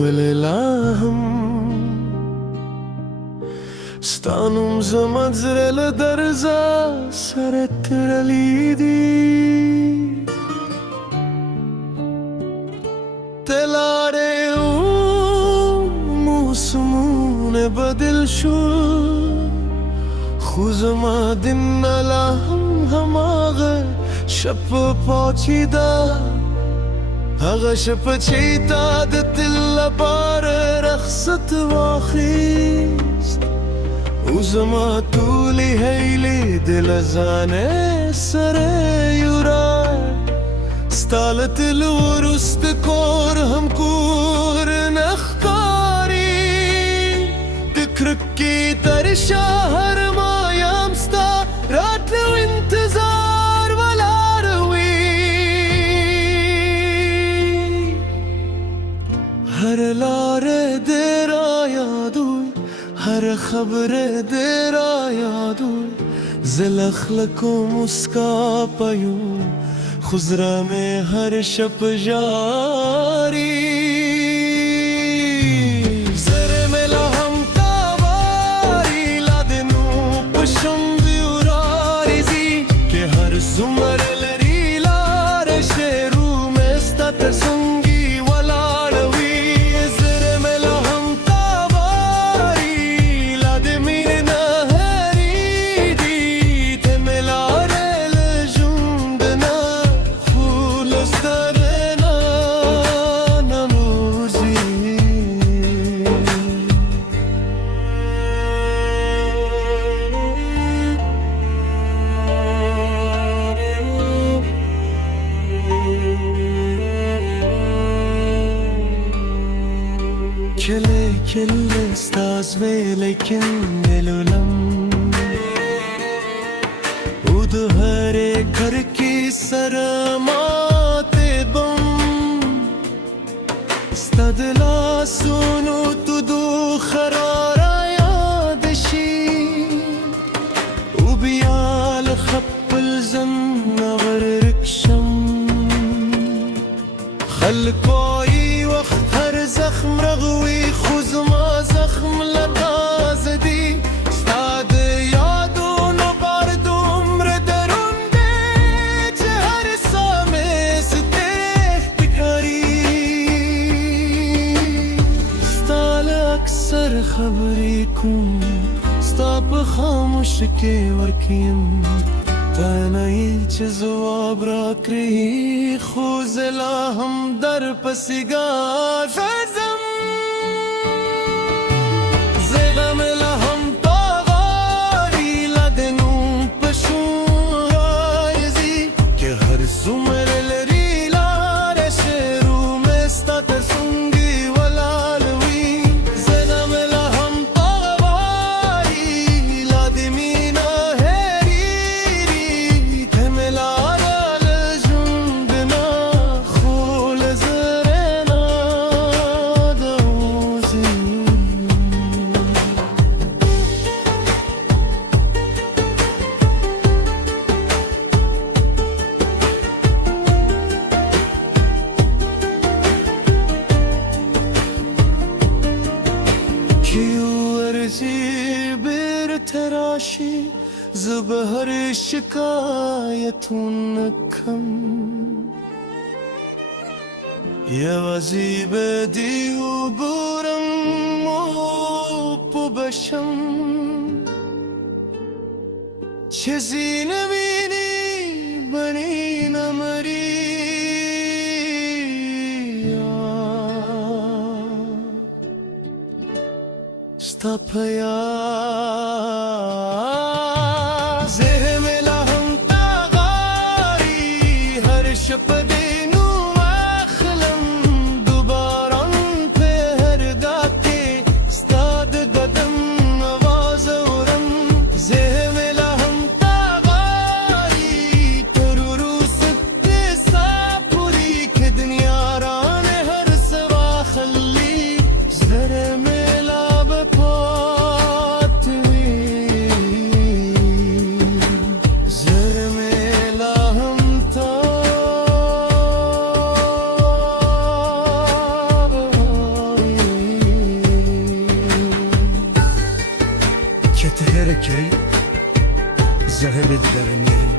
وللهم ستانم زمزرل درزا سرترليدي تلاره موسمون بدل شو خوزما دن لهم هماغه شپ پاچیده هغه شپ چې تا د تل لپاره رخصت واخیست او زما ټولې هیلې د لزانې سره یوړه ستا له تلو وروسته کور هم کور نه ښکاري د کرکې تر شهر ما یم ستا راتلو انتظار ولاروي هر لاره دې را یادوي هر خبره دې را یادوي زه له خلکو مسکا پیم خو زړه مې هر شب ژاړي زړه مې لا هم تاواري لا د نو په شونډو راریزي که هر څومره لرې لاره شروع مې ستا تر څنګې ولاړه وي زړه مې لا هم تاواري لا د مینې نه هېرېږي ته مې لاره له ژوند نه كل استعزمي لكن ملولم ودهري كركي سرمات بم استدلا سونو تدو خرارا يادشي وبيال خبل زنغر ركشم خلقوي وقت هر زخم رغوي خوزما زخم لتازه دی ستاد یادونو بار دومره درون دی چه هر سامه ستیخ بکاری ستال اکثر خبری کن ستا په خاموش کې ورکیم تنهایی چې ځواب راکړي خو زه لا هم در پسې ګرځم زه غم لا هم پاغاري لا د نوم په شور راځي که هر څومره لرې لاره شروع مې ستا تر څنګې ولاړه وي زه غم لا هم پاغاري لا د مینه تراشی زبهر شکایتون کم یوازی بدی و برم و بشم چیزی نبینی بنی نمری ستا پیا زره ملا بپات وی هركي ذهب الدرني